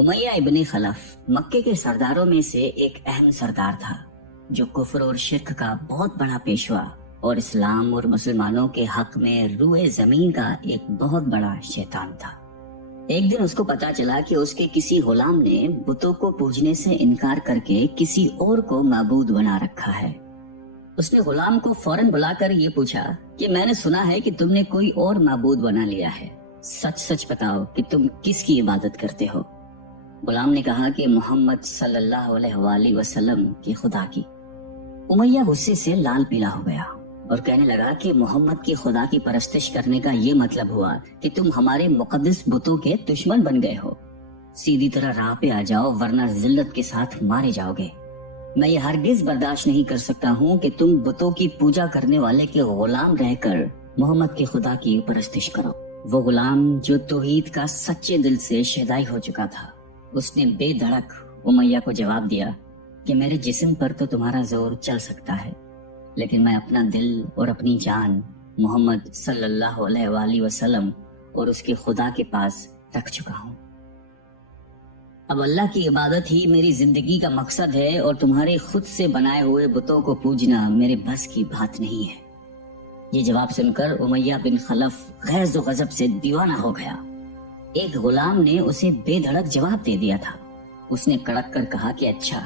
उमैया इब्न खलफ मक्के के सरदारों में से एक अहम सरदार था, जो कुफ्र और शिर्क का बहुत बड़ा पेशवा और इस्लाम और मुसलमानों के हक में रूए जमीन का एक बहुत बड़ा शैतान था। एक दिन उसको पता चला कि उसके किसी गुलाम ने बुतों को पूजने से इनकार करके किसी और को माबूद बना रखा है। उसने गुलाम को फौरन बुलाकर ये पूछा कि मैंने सुना है कि तुमने कोई और माबूद बना लिया है, सच सच बताओ कि तुम किसकी इबादत करते हो। गुलाम ने कहा कि मोहम्मद सल्लल्लाहु अलैहि वसल्लम की खुदा की। उमैया गुस्से से लाल पीला हो गया और कहने लगा कि मोहम्मद की खुदा की परस्तिश करने का ये मतलब हुआ कि तुम हमारे मुकद्दस बुतों के दुश्मन बन गए हो। सीधी तरह राह पे आ जाओ वरना जिल्लत के साथ मारे जाओगे। मैं ये हरगिज बर्दाश्त नहीं कर सकता हूँ कि तुम बुतों की पूजा करने वाले के गुलाम रहकर मोहम्मद की खुदा की परस्तिश करो। वो गुलाम जो तौहीद का सच्चे दिल से शैदाई हो चुका था, उसने बेधड़क उमैया को जवाब दिया कि मेरे जिस्म पर तो तुम्हारा जोर चल सकता है, लेकिन मैं अपना दिल और अपनी जान मोहम्मद सल्लल्लाहु अलैहि वसल्लम और उसके खुदा के पास रख चुका हूँ। अब अल्लाह की इबादत ही मेरी जिंदगी का मकसद है और तुम्हारे खुद से बनाए हुए बुतों को पूजना मेरे बस की बात नहीं है। ये जवाब सुनकर उमैया बिन खलफ गैज़ व गज़ब से दीवाना हो गया। एक गुलाम ने उसे बेधड़क जवाब दे दिया था। उसने कड़क कर कहा कि अच्छा,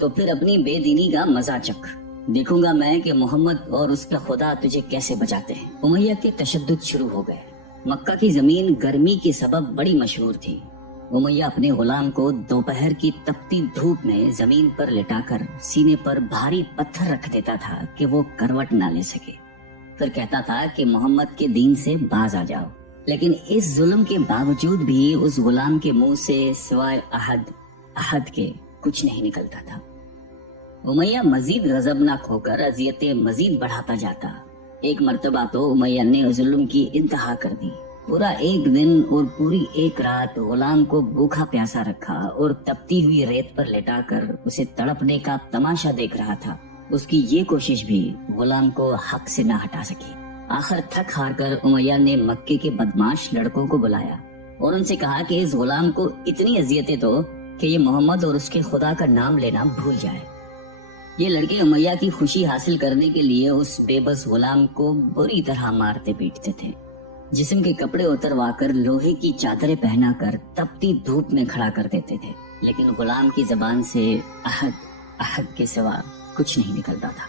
तो फिर अपनी बेदीनी का मजा चख, देखूंगा मैं कि मोहम्मद और उसका खुदा तुझे कैसे बचाते हैं। उमैया के तशद्दुद शुरू हो गए। मक्का की जमीन गर्मी के सबब बड़ी मशहूर थी। उमैया अपने गुलाम को दोपहर की तपती धूप में जमीन पर लिटाकर सीने पर भारी पत्थर रख देता था कि वो करवट ना ले सके। फिर कहता था कि मोहम्मद के दीन से बाज आ जाओ, लेकिन इस जुल्म के बावजूद भी उस गुलाम के मुंह से सिवाय अहद के कुछ नहीं निकलता था। उमैया मजीद गजबनाक होकर अजियतें मजीद बढ़ाता जाता। एक मर्तबा तो उमैया ने जुल्म की इंतहा कर दी। पूरा एक दिन और पूरी एक रात गुलाम को भूखा प्यासा रखा और तपती हुई रेत पर लेटाकर उसे तड़पने का तमाशा देख रहा था। उसकी ये कोशिश भी गुलाम को हक से न हटा सकी। आखिर थक हार कर उमैया ने मक्के के बदमाश लड़कों को बुलाया और उनसे कहा कि इस गुलाम को इतनी अजियतें दो कि ये मोहम्मद और उसके खुदा का नाम लेना भूल जाए। ये लड़के उमैया की खुशी हासिल करने के लिए उस बेबस गुलाम को बुरी तरह मारते पीटते थे। जिस्म के कपड़े उतरवाकर लोहे की चादरें पहनाकर तपती धूप में खड़ा कर देते थे, लेकिन गुलाम की जबान से अहद के सिवा कुछ नहीं निकलता था।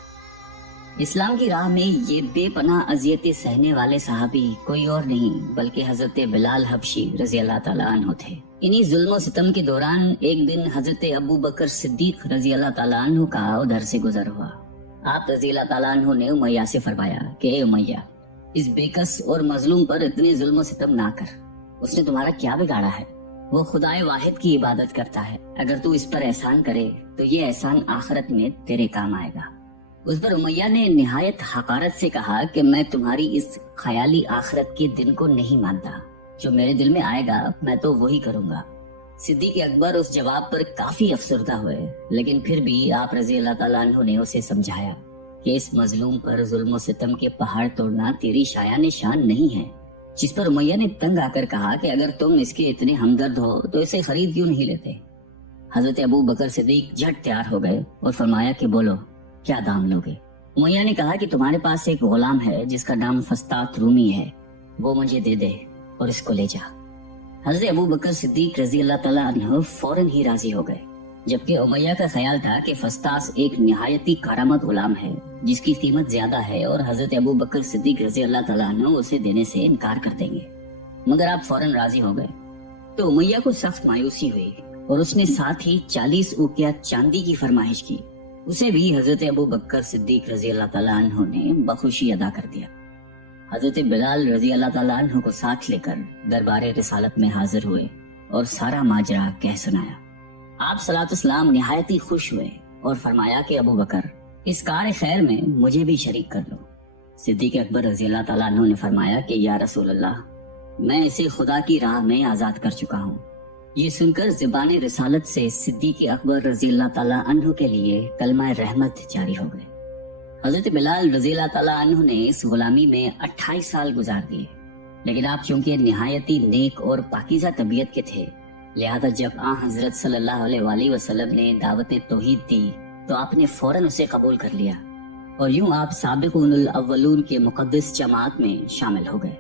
इस्लाम की राह में ये बेपनाह अजियतें सहने वाले सहाबी कोई और नहीं बल्कि हजरत बिलाल हबशी रजी अल्लाह ताला अन्हु थे। इन्हीं जुल्म सितम के दौरान एक दिन हजरत अबू बकर सिद्दीक रजी अल्लाह ताला अन्हु का उधर से गुजर हुआ। आप रजी अल्लाह ताला अन्हु ने उमैया से फरमाया कि ए उमैया, इस बेकस और मजलूम पर इतने जुल्म सितम ना कर। उसने तुम्हारा क्या बिगाड़ा है? वो खुदाए वाहिद की इबादत करता है। अगर तू इस पर एहसान करे तो ये एहसान आखिरत में तेरे काम आएगा। उस पर उमैया ने निहायत हकारत से कहा कि मैं तुम्हारी इस ख्याली आखिरत के दिन को नहीं मानता। जो मेरे दिल में आएगा मैं तो वही करूंगा। सिद्दीक अकबर उस जवाब पर काफी अफसरदा हुए, लेकिन फिर भी आप रजी अल्लाह ताला अन्हु ने उसे समझाया कि इस मजलूम पर जुल्म सितम के पहाड़ तोड़ना तेरी शायान शान नहीं है। जिस पर उमैया ने तंग आकर कहा कि अगर तुम इसके इतने हमदर्द हो तो इसे खरीद क्यों नहीं लेते। हजरत अबू बकर सिद्दीक झट तैयार हो गए और फरमाया कि बोलो क्या दाम लोगे। उमैया ने कहा कि तुम्हारे पास एक गुलाम है जिसका नाम फस्तात रूमी है, वो मुझे दे दे और इसको ले जा। हजरत अबू बकर सिद्दीक रजी अल्लाह ताला अन्हु फौरन ही राजी हो गए, जबकि उमैया का ख्याल था कि फस्तास एक निहायती कारामत गुलाम है जिसकी कीमत ज्यादा है और हजरत अबू बकर सिद्दीक रजी अल्लाह ताला अन्हु उसे देने से इनकार कर देंगे। मगर आप फौरन राजी हो गए तो उमैया को सख्त मायूसी हुई और उसने साथ ही 40 उकिया चांदी की फरमाइश की। उसे भी हजरत अबू बकर सिद्दीक रजी अल्लाह ताला अन्हु ने बखुशी अदा कर दिया। हजरत बिलाल रजी अल्लाह ताला अन्हु को साथ लेकर दरबारे रिसालत में हाजिर हुए और सारा माजरा कह सुनाया। आप सलातुस्सलाम निहायत ही खुश हुए और फरमाया कि अबू बकर, इस कार खैर में मुझे भी शरीक कर लो। सिद्दीक अकबर रजी अल्लाह ताला अन्हु ने फरमाया कि या रसूल अल्लाह, मैं इसे खुदा की राह में आजाद कर चुका हूँ। ये सुनकर ज़बान रिसालत से सिद्दीक अकबर रजी अल्लाह ताला अन्हु के लिए कलमा रहमत जारी हो गए। हजरत बिलाल रजी अल्लाह ताला अन्हु ने इस गुलामी में 28 साल गुजार दिए, लेकिन आप चूंकि निहायती नेक और पाकीज़ा तबीयत के थे, لہذا جب حضرت صلی اللہ علیہ وآلہ وسلم نے دعوت توحید دی تو آپ نے فوراً اسے قبول کر لیا، اور یوں آپ سابقون الاولون کے مقدس جماعت میں شامل ہو گئے۔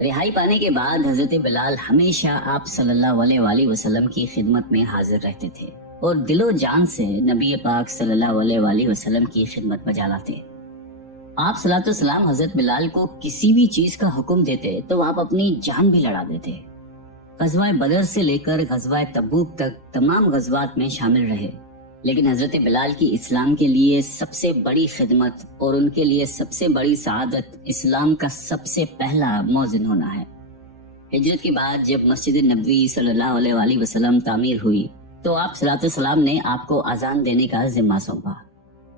رہائی پانے کے بعد حضرت بلال ہمیشہ آپ صلی اللہ علیہ وآلہ وسلم کی خدمت میں حاضر رہتے تھے اور دل و جان سے نبی پاک صلی اللہ علیہ وآلہ وسلم کی خدمت بجا لاتے۔ آپ صلی اللہ علیہ وسلم حضرت بلال کو کسی بھی چیز کا حکم دیتے تو آپ اپنی جان بھی لڑا دیتے۔ غزوہ بدر سے لے کر غزوہ تبوک تک تمام غزوات میں شامل رہے، لیکن حضرت بلال کی اسلام کے لیے سب سے بڑی خدمت اور ان کے لیے سب سے بڑی سعادت اسلام کا سب سے پہلا مؤذن ہونا ہے۔ ہجرت کے بعد جب مسجد نبوی صلی اللہ علیہ وآلہ وسلم تعمیر ہوئی تو آپ صلی اللہ علیہ وسلم نے آپ کو اذان دینے کا ذمہ سونپا۔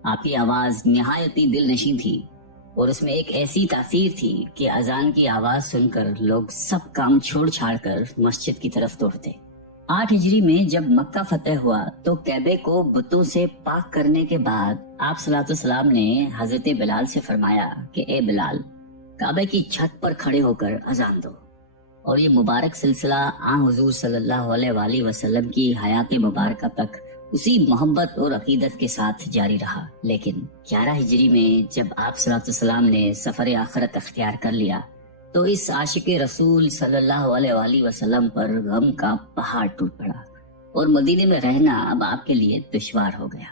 آپ کی آواز نہایت ہی دل نشیں تھی اور اس میں ایک ایسی تاثیر تھی کہ اذان کی آواز سن کر لوگ سب کام چھوڑ چھاڑ کر مسجد کی طرف دوڑتے۔ 8 ہجری میں جب مکہ فتح ہوا تو کعبے کو بتوں سے پاک کرنے کے بعد آپ صلی اللہ علیہ وسلم نے حضرت بلال سے فرمایا کہ اے بلال، کعبے کی چھت پر کھڑے ہو کر اذان دو، اور یہ مبارک سلسلہ حضور صلی اللہ علیہ وآلہ وسلم کی حیات مبارکہ تک اسی محبت اور عقیدت کے ساتھ جاری رہا۔ لیکن 11 ہجری میں جب آپ صلی اللہ علیہ وسلم نے سفر آخرت اختیار کر لیا تو اس عاشق رسول صلی اللہ علیہ وآلہ وسلم پر غم کا پہاڑ ٹوٹ پڑا، اور مدینے میں رہنا اب آپ کے لیے دشوار ہو گیا۔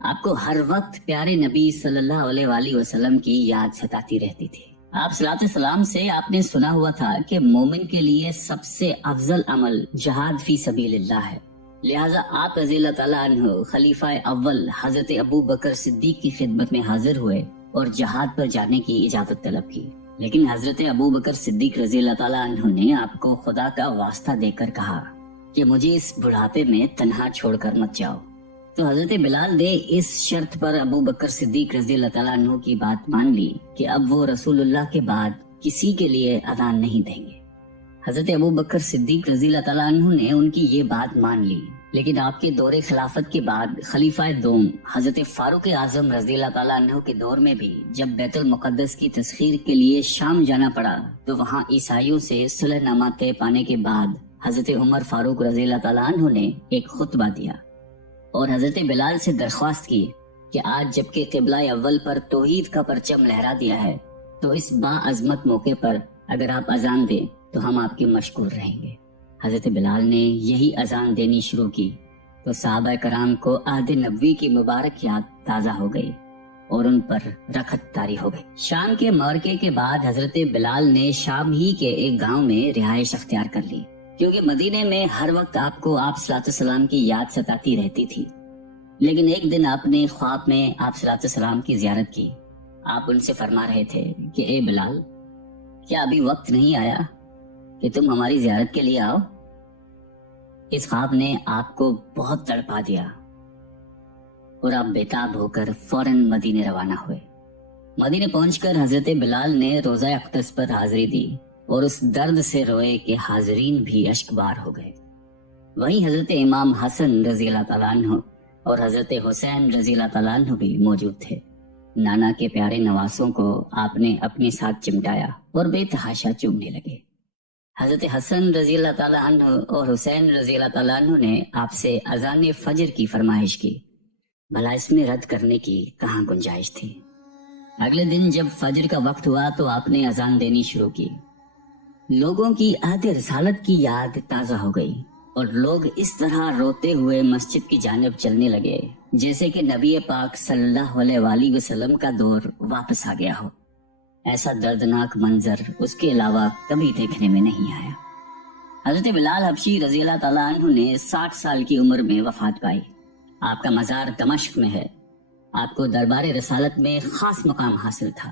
آپ کو ہر وقت پیارے نبی صلی اللہ علیہ وآلہ وسلم کی یاد ستاتی رہتی تھی۔ آپ صلی اللہ علیہ وسلم سے آپ نے سنا ہوا تھا کہ مومن کے لیے سب سے افضل عمل جہاد فی سبیل اللہ ہے، لہٰذا آپ رضی اللہ تعالیٰ عنہ خلیفہ اول حضرت ابو بکر صدیق کی خدمت میں حاضر ہوئے اور جہاد پر جانے کی اجازت طلب کی، لیکن حضرت ابو بکر صدیق رضی اللہ تعالیٰ عنہ نے آپ کو خدا کا واسطہ دے کر کہا کہ مجھے اس بڑھاپے میں تنہا چھوڑ کر مت جاؤ۔ تو حضرت بلال نے اس شرط پر ابو بکر صدیق رضی اللہ تعالیٰ عنہ کی بات مان لی کہ اب وہ رسول اللہ کے بعد کسی کے لیے اذان نہیں دیں گے۔ حضرت ابو بکر صدیق رضی اللہ تعالیٰ عنہ نے ان کی یہ بات مان لی، لیکن آپ کے دور خلافت کے بعد خلیفہ دوم حضرت فاروق اعظم رضی اللہ تعالیٰ عنہ کے دور میں بھی جب بیت المقدس کی تسخیر کے لیے شام جانا پڑا تو وہاں عیسائیوں سے صلح نامہ طے پانے کے بعد حضرت عمر فاروق رضی اللہ تعالیٰ عنہ نے ایک خطبہ دیا اور حضرت بلال سے درخواست کی کہ آج جبکہ قبلہ اول پر توحید کا پرچم لہرا دیا ہے تو اس باعظمت موقع پر اگر آپ اذان دیں تو ہم آپ کے مشکور رہیں گے۔ حضرت بلال نے یہی اذان دینی شروع کی تو صحابہ کرام کو عہد نبوی کی مبارک یاد تازہ ہو گئی اور ان پر رخت طاری ہو گئی۔ شام کے معرکے کے بعد حضرت بلال نے شام ہی کے ایک گاؤں میں رہائش اختیار کر لی، کیونکہ مدینے میں ہر وقت آپ کو آپ صلی اللہ علیہ وسلم کی یاد ستاتی رہتی تھی۔ لیکن ایک دن آپ نے خواب میں آپ صلی اللہ علیہ وسلم کی زیارت کی۔ آپ ان سے فرما رہے تھے کہ اے بلال، کیا ابھی وقت نہیں آیا کہ تم ہماری زیارت کے لیے آؤ؟ اس خواب نے آپ کو بہت تڑپا دیا اور آپ بیتاب ہو کر فوراً مدینے روانہ ہوئے۔ مدینے پہنچ کر حضرت بلال نے روزہ اقدس پر حاضری دی اور اس درد سے روئے کہ حاضرین بھی اشکبار ہو گئے۔ وہیں حضرت امام حسن رضی اللہ تعالیٰ عنہ اور حضرت حسین رضی اللہ تعالیٰ عنہ بھی موجود تھے۔ نانا کے پیارے نواسوں کو آپ نے اپنے ساتھ چمٹایا اور بے تحاشا چومنے لگے۔ حضرت حسن رضی اللہ تعالیٰ عنہ اور حسین رضی اللہ تعالیٰ عنہ نے آپ سے اذان فجر کی فرمائش کی، بھلا اس میں رد کرنے کی کہاں گنجائش تھی۔ اگلے دن جب فجر کا وقت ہوا تو آپ نے اذان دینی شروع کی۔ لوگوں کی عہد رسالت کی یاد تازہ ہو گئی اور لوگ اس طرح روتے ہوئے مسجد کی جانب چلنے لگے جیسے کہ نبی پاک صلی اللہ علیہ وآلہ وسلم کا دور واپس آ گیا ہو۔ ایسا دردناک منظر اس کے علاوہ کبھی دیکھنے میں نہیں آیا۔ حضرت بلال حبشی رضی اللہ تعالیٰ عنہ نے 60 سال کی عمر میں وفات پائی۔ آپ کا مزار دمشق میں ہے۔ آپ کو دربار رسالت میں خاص مقام حاصل تھا۔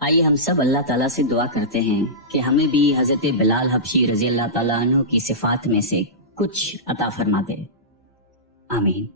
آئیے ہم سب اللہ تعالیٰ سے دعا کرتے ہیں کہ ہمیں بھی حضرت بلال حبشی رضی اللہ تعالیٰ عنہ کی صفات میں سے کچھ عطا فرما دے۔ آمین۔